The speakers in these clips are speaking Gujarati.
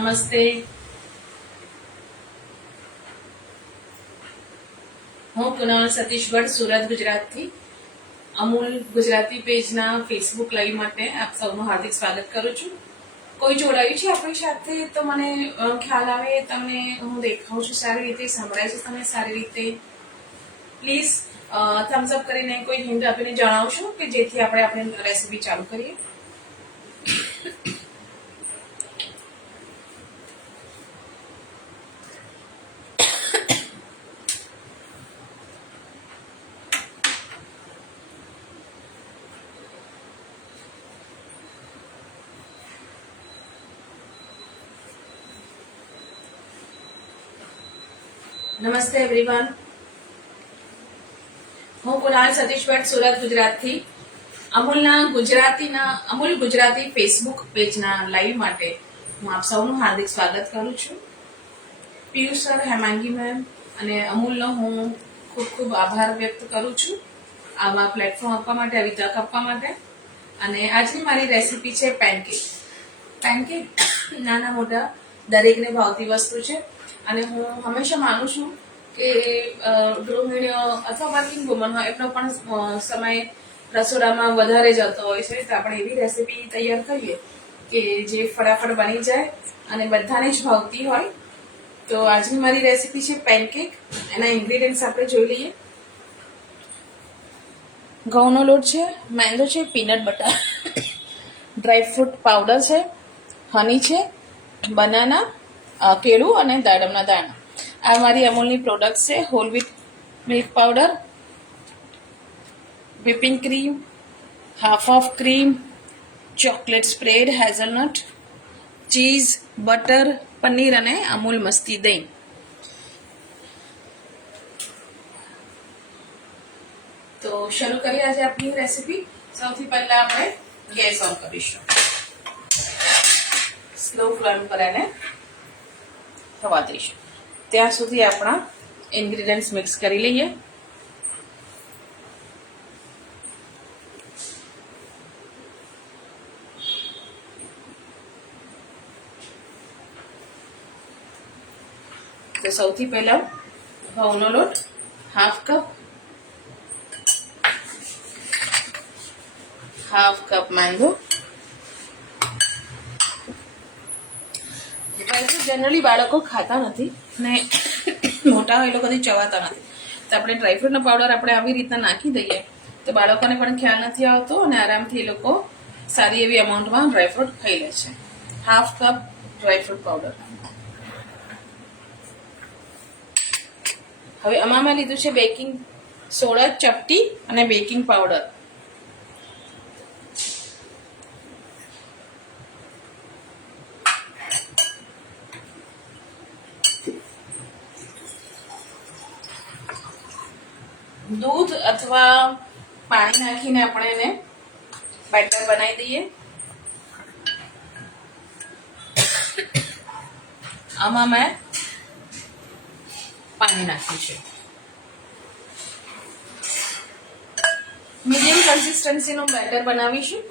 નમસ્તે. હું કુનાલ સતીશ ભટ્ટ સુરત ગુજરાતથી અમૂલ ગુજરાતી પેજના ફેસબુક લાઈવ માટે આપ સૌનું હાર્દિક સ્વાગત કરું છું. કોઈ જોડાયું છે આપણી સાથે તો મને ખ્યાલ આવે, તમને હું દેખાઉં છું સારી રીતે, સંભળાય છે તમે સારી રીતે, પ્લીઝ થમ્સ અપ કરીને કોઈ હિન્ટ આપીને જણાવશો કે જેથી આપણે આપણી રેસીપી ચાલુ કરીએ. નમસ્તે એવરીવન. હું કુનાલ સતીશ ભટ્ટ સુરત ગુજરાતથી અમૂલ ગુજરાતી ફેસબુક પેજના લાઈવ માટે હું આપ સૌનું હાર્દિક સ્વાગત કરું છું. પિયુષ સર, હેમાંગી મેમ અને અમૂલનો હું ખૂબ ખૂબ આભાર વ્યક્ત કરું છું આમાં પ્લેટફોર્મ આપવા માટે, આવી તક આપવા માટે. અને આજની મારી રેસીપી છે પેનકેક. પેનકેક નાના મોટા દરેકને ભાવતી વસ્તુ છે અને હું હંમેશા માનું છું કે ગૃહિણીઓ અથવા વર્કિંગ વુમન હોય એમનો પણ સમય રસોડામાં વધારે જતો હોય છે, તો આપણે એવી રેસીપી તૈયાર કરીએ કે જે ફટાફટ બની જાય અને બધાને જ ભાવતી હોય. તો આજની મારી રેસીપી છે પેનકેક. એના ઇન્ગ્રેડિયન્ટ્સ આપણે જોઈ લઈએ. ઘઉંનો લોટ છે, મેંદો છે, પીનટ બટર, ડ્રાયફ્રૂટ પાવડર છે, હની છે, બનાના, કેળું અને દાડમના દાણા. આ મારી અમૂલની પ્રોડક્ટ છે. Whole wheat milk powder, whipping cream, half of cream, chocolate spread, hazelnut, cheese, butter, paneer અને અમૂલ મસ્તી દહીં. તો શરૂ કરીએ આજે આપણી રેસીપી. સૌથી પહેલા આપણે ગેસ ઓન કરીશું. સ્લો ફ્લેમ પર એને થવા દઈશું. ત્યાં સુધી આપણા ઇન્ગ્રેડિયન્ટ્સ મિક્સ કરી લઈએ. તો સૌથી પહેલા ઘઉંનો લોટ હાફ કપ મેંગો. જનરલી બાળકો ખાતા નથી ને મોટા હોય એ લોકો ચવાતા નથી, તો આપણે ડ્રાયફ્રૂટનો પાવડર આપણે આવી રીતના નાખી દઈએ તો બાળકોને પણ ખ્યાલ નથી આવતો અને આરામથી એ લોકો સારી એવી અમાઉન્ટમાં ડ્રાયફ્રૂટ ખાઈ લે છે. Half cup dry fruit powder. હવે આમાં મેં લીધું છે બેકિંગ સોડા ચપટી અને બેકિંગ પાવડર. દૂધ અથવા પાણી નાખીને આપણે એને બેટર બનાવી દઈએ. આમાં મેં પાણી નાખ્યું છે. મીડિયમ કન્સિસ્ટન્સીનું બેટર બનાવીશું.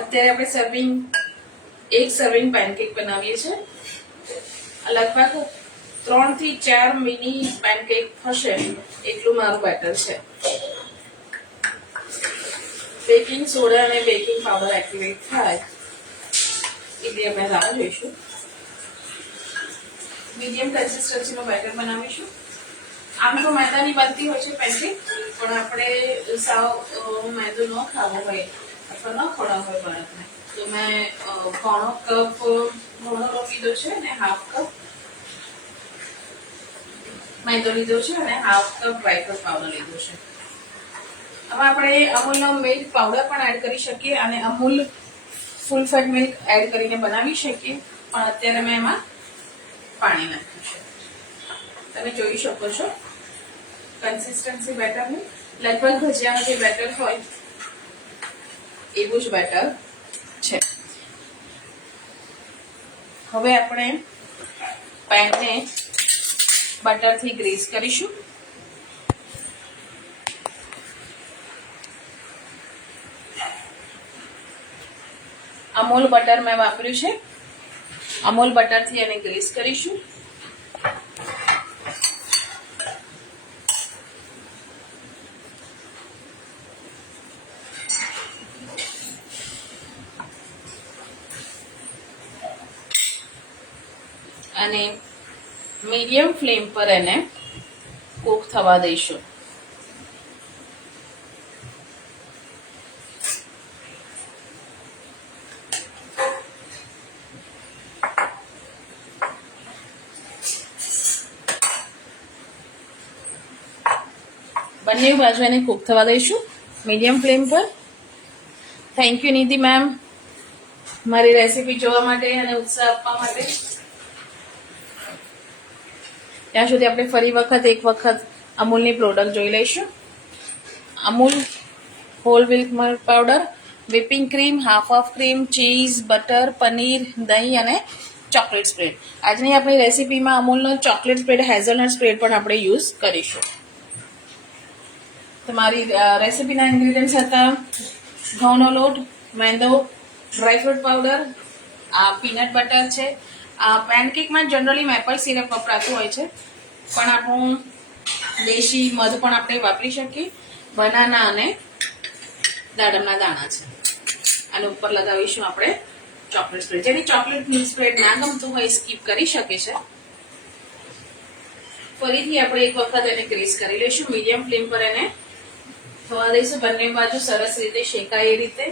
અત્યારે આપણે એક સર્વિંગ પેનકેક બનાવીએ છીએ. લગભગ 3 થી 4 મિની પેનકેક થશે એટલું મારું બેટર છે. બેકિંગ સોડા અને બેકિંગ પાવડર એક્ટિવેટ થાય એટલે અમે રાહ જોઈશું. મીડિયમ કન્સિસ્ટન્સીનું બેટર બનાવીશું. આમ તો મેદાની બનતી હોય છે પેનકેક, પણ આપણે સાવ મેદો ન ખાવો હોય અથવા ન ખવડાવવો હોય બાળકને તો મેં પોણો કપ ઘઉંનો લોટ લીધો છે અને હાફ કપ મેદો લીધો છે અને હાફ કપ ડ્રાયફ્રૂટ પાવડર લીધો છે. હવે આપણે અમૂલનો મિલ્ક પાવડર પણ એડ કરી શકીએ અને અમૂલ ફૂલ ફેટ મિલ્ક એડ કરીને બનાવી શકીએ, પણ અત્યારે મેં એમાં પાણી નાખ્યું છે. તમે જોઈ શકો છો કન્સિસ્ટન્સી બેટરની. લગભગ ભજીયાનું જે બેટર હોય એવું જ બેટર છે. હવે આપણે પેનને બટરથી ગ્રીસ કરીશું. અમૂલ બટર મેં વાપર્યું છે. અમૂલ બટરથી એને ગ્રીસ કરીશું. અને મીડિયમ ફ્લેમ પર એને કૂક થવા દઈશું. બંને બાજુ એને કૂક થવા દઈશું મીડિયમ ફ્લેમ પર. થેન્ક યુ નિધિ મેમ, મારી રેસીપી જોવા માટે અને ઉત્સાહ આપવા માટે. ત્યાં સુધી આપણે ફરી એક વખત અમૂલની પ્રોડક્ટ જોઈ લઈશું. Amul whole milk powder, whipping cream, half of cream, cheese, butter, paneer, દહીં અને ચોકલેટ સ્પ્રેડ. આજની આપણી રેસીપીમાં અમૂલનો ચોકલેટ સ્પ્રેડ, હેઝલનટ સ્પ્રેડ પણ આપણે યુઝ કરીશું. તમારી રેસીપીના ઇન્ગ્રીડિયન્ટ્સ હતા ઘઉંનો લોટ, મેંદો, ડ્રાયફ્રૂટ પાવડર, આ પીનટ બટર છે. પેનકેકમાં જનરલી મેપલ સિરપ વપરાતું હોય છે, પણ આપણું દેશી મધ પણ આપણે વાપરી શકીએ. બનાના અને દાડમના દાણા છે. આને ઉપર લગાવીશું આપણે ચોકલેટ સ્પ્રેડ. જેની ચોકલેટ સ્પ્રેડ ના ગમતું હોય સ્કીપ કરી શકે છે. ફરીથી આપણે એક વખત એને ગ્રીસ કરી લઈશું. મીડિયમ ફ્લેમ પર એને થવા દઈશું. બંને બાજુ સરસ રીતે શેકાય એ રીતે.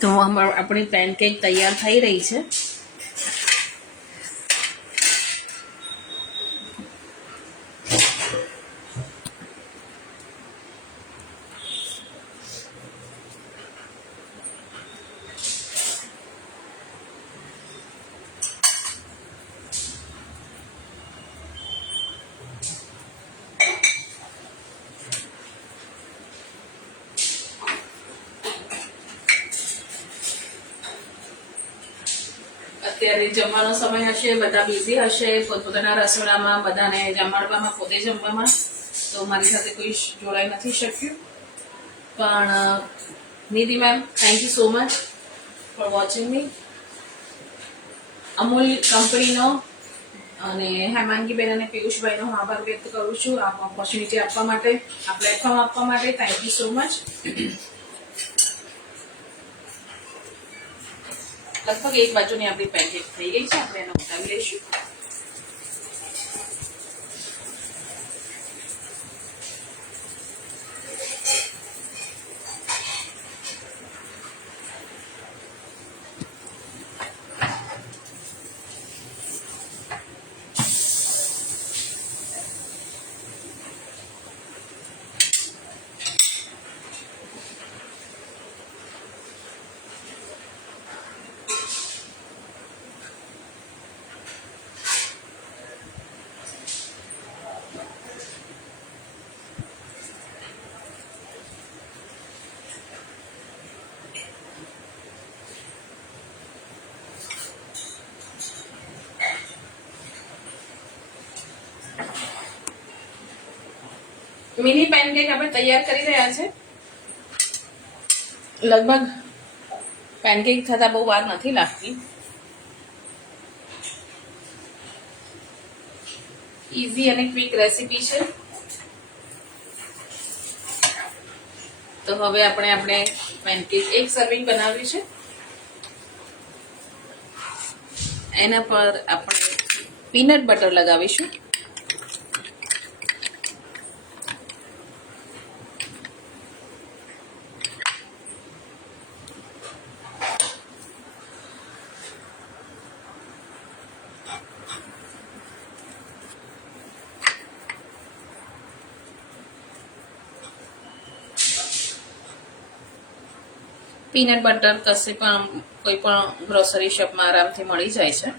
તો આપણી પેનકેક તૈયાર થઈ રહી છે. અત્યારે જમવાનો સમય હશે, બધા બિઝી હશે પોતપોતાના રસોડામાં, બધાને જમાડવામાં, પોતે જમવામાં, તો મારી સાથે કોઈ જોડાઈ નથી શક્યું. પણ Nidhi ma'am, thank you so much for watching me. Amul કંપનીનો અને હેમાંગીબેન અને પિયુષભાઈનો હું આભાર વ્યક્ત કરું છું આ ઓપોર્ચ્યુનિટી આપવા માટે, આ પ્લેટફોર્મ આપવા માટે. Thank you so much. લગભગ એક બાજુની આપણી પેનકેક થઈ ગઈ છે. આપણે એને ઉતારી લઈશું. મિની પેનકેક આપણે તૈયાર કરી રહ્યા છે. લગભગ પેનકેક થતા બહુ વાર નથી લાગતી. ઇઝી અને ક્વિક રેસીપી છે. તો હવે આપણે પેનકેક એક સર્વિંગ બનાવ્યું છે. એના પર આપણે પીનટ બટર લગાવીશું. પીનટ બટર કશે પણ કોઈ પણ ગ્રોસરી શોપમાં આરામથી મળી જાય છે.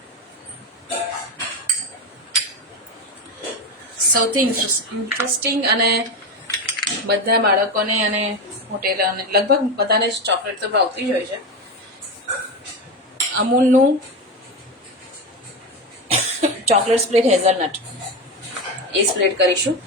સૌથી ઇન્ટરેસ્ટિંગ અને બધા બાળકોને અને મોટેરાને લગભગ બધાને જ ચોકલેટ તો ભાવતી જ હોય છે. અમૂલનું ચોકલેટ સ્પ્રેડ હેઝલનટ એ સ્પ્રેડ કરીશું.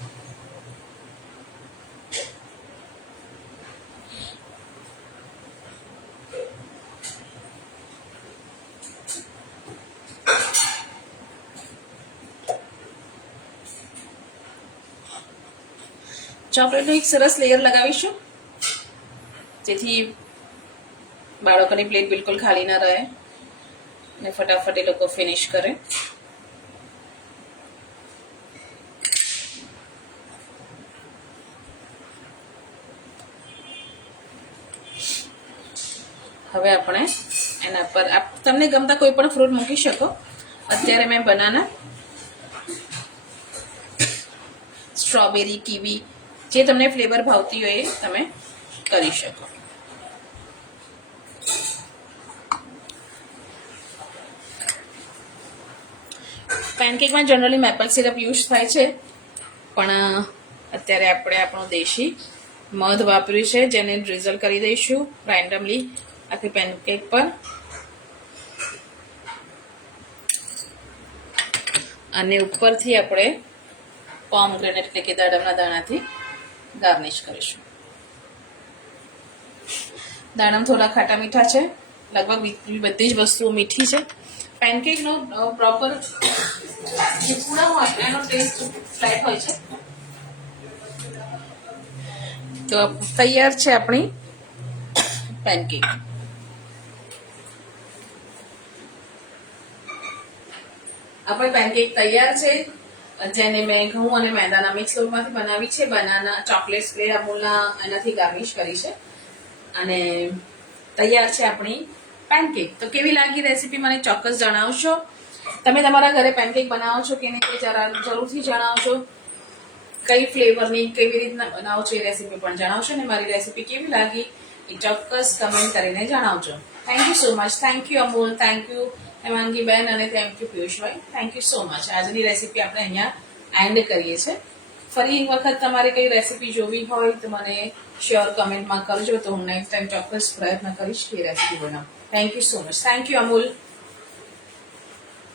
ચોકલેટનું એક સરસ લેયર લગાવીશું જેથી બાળકોની પ્લેટ બિલકુલ ખાલી ના રહે અને ફટાફટ એ લોકો ફિનિશ કરે. હવે આપણે એના પર તમને ગમતા કોઈ પણ ફ્રૂટ મૂકી શકો. અત્યારે મેં બનાના, સ્ટ્રોબેરી, કીવી જે તમને ફ્લેવર ભાવતી હોય એ તમે કરી શકો. પેનકેકમાં જનરલી મેપલ સિરપ યુઝ થાય છે, પણ અત્યારે આપણે આપણું દેશી મધ વાપર્યું છે જેને ડ્રિઝલ કરી દઈશું રેન્ડમલી આખી પેનકેક પર. અને ઉપરથી આપણે પોમગ્રેનેટ એટલે કે દાડમના દાણાથી ગાર્નિશ કરીશું. દાડમ થોડા ખાટા મીઠા છે, લગભગ બધી જ વસ્તુઓ મીઠી છે. પેનકેકનો પ્રોપર જે પૂરા હોય એનો ટેસ્ટ ફ્લેટ હોય છે. તો તૈયાર છે આપણી પેનકેક. આપણી પેનકેક તૈયાર છે, જેને મેં ઘઉં અને મેદાના મિક્સ લોટમાંથી બનાવી છે. બનાના ચોકલેટ સ્પ્રેડ અમૂલના એનાથી ગાર્નિશ કરી છે અને તૈયાર છે આપણી પેનકેક. તો કેવી લાગી રેસીપી મને ચોક્કસ જણાવશો. તમે તમારા ઘરે પેનકેક બનાવો છો કે નહીં તે જરૂરથી જણાવજો. કઈ ફ્લેવરની કેવી રીતના બનાવો છો એ રેસીપી પણ જણાવશો ને મારી રેસીપી કેવી લાગી એ ચોક્કસ કમેન્ટ કરીને જણાવજો. Thank you so much. Thank you Amul, thank you Hemangi બેન અને thank you Piyushbhai. Thank you so much. આજની રેસીપી આપણે અહીંયા એન્ડ કરીએ છીએ. ફરી એક વખત તમારે કઈ રેસીપી જોવી હોય તો મને શ્યોર કમેન્ટમાં કરજો, તો હું નેક્સ્ટ ટાઈમ ચોક્કસ પ્રયત્ન કરીશ કે રેસીપી બનાવું. Thank you so much. Thank you Amul.